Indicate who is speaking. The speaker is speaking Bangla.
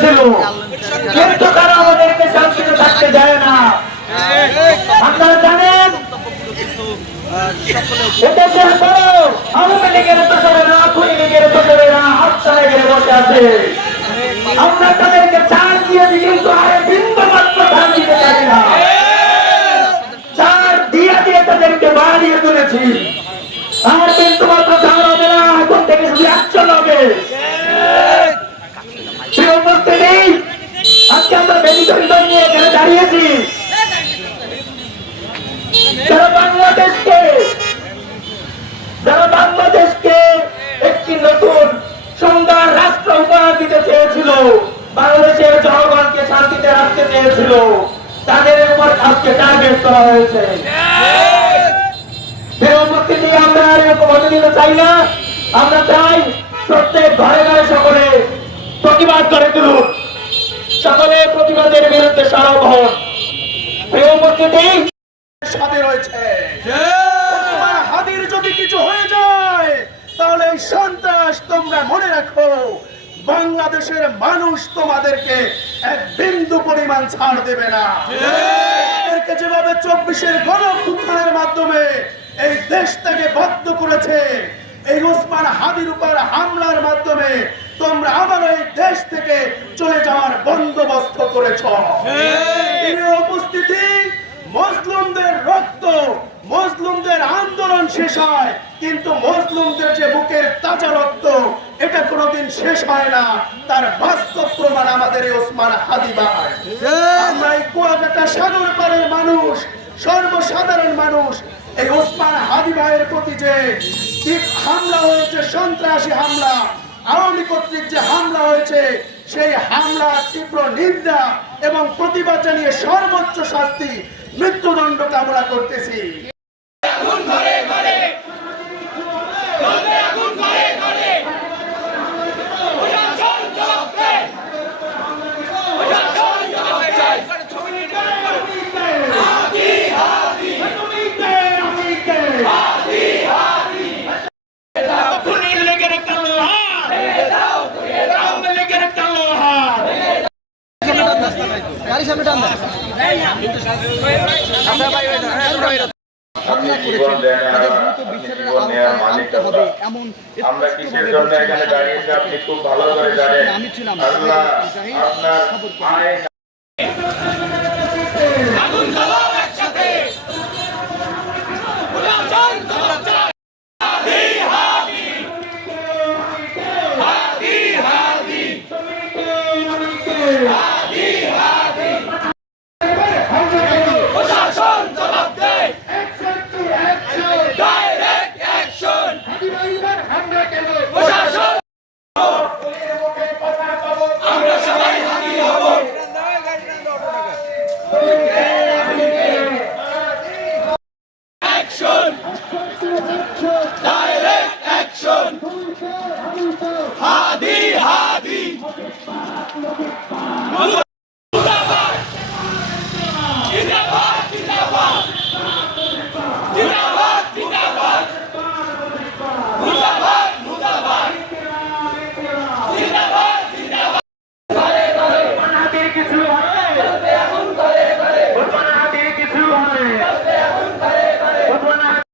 Speaker 1: ছিল। কিন্তু তারা আমাদেরকে শান্তিতে থাকতে দেয় না। আপনারা জানেন, এদেশের বড় আওয়ামী লীগের দোষরেরা খুনি লীগের দোষরেরা হাততালে গেলে বসে আছে। আমরা তাদেরকে বাংলাদেশের জনগণকে শান্তিতে রাখতে চেয়েছিল। তাদের উপর আজকে টার্গেট করা হয়েছে। প্রতিবাদের বিরুদ্ধে
Speaker 2: হাদির যদি কিছু হয়ে যায়, তাহলে সন্ত্রাস তোমরা মনে রাখো। বাংলাদেশের মানুষ তোমাদেরকে এক বিন্দু পরিমাণ ছাড় দেবে না। এদেরকে যেভাবে চব্বিশের গণ মাধ্যমে এই দেশটাকে বদ্ধ করেছে, এই ওসমান হাদির উপর হামলার মাধ্যমে তোমরা আবার এই দেশ থেকে চলে যাওয়ার বন্দোবস্ত করেছ। উপস্থিতি মজলুমদের রক্ত মজলুমদের আন্দোলন শেষ হয়, কিন্তু মজলুমদের যে বুকের তাজা রক্ত এটা কোনোদিন শেষ হয় না। তার বাস্তব প্রমাণ আমাদের ওসমান হাদি আমরা এই কুয়াকাটা সাগর পাড়ের মানুষ সর্বসাধারণ মানুষ। এই ওসমান হাদি ভাইয়ের প্রতি যে হামলা হয়েছে সন্ত্রাসী হামলা আওয়ামী কর্তৃক যে হামলা হয়েছে সেই হামলা তীব্র নিন্দা এবং প্রতিবাদ জানিয়ে সর্বোচ্চ শাস্তি মৃত্যুদণ্ড কামনা করতেছি।
Speaker 3: জীবন সামনে মালিক আল্লাহ। আমরা কিসের জন্য এখানে দাঁড়িয়েছি? আপনি খুব ভালো করে জানেন। আল্লাহ আপনার
Speaker 2: Davi!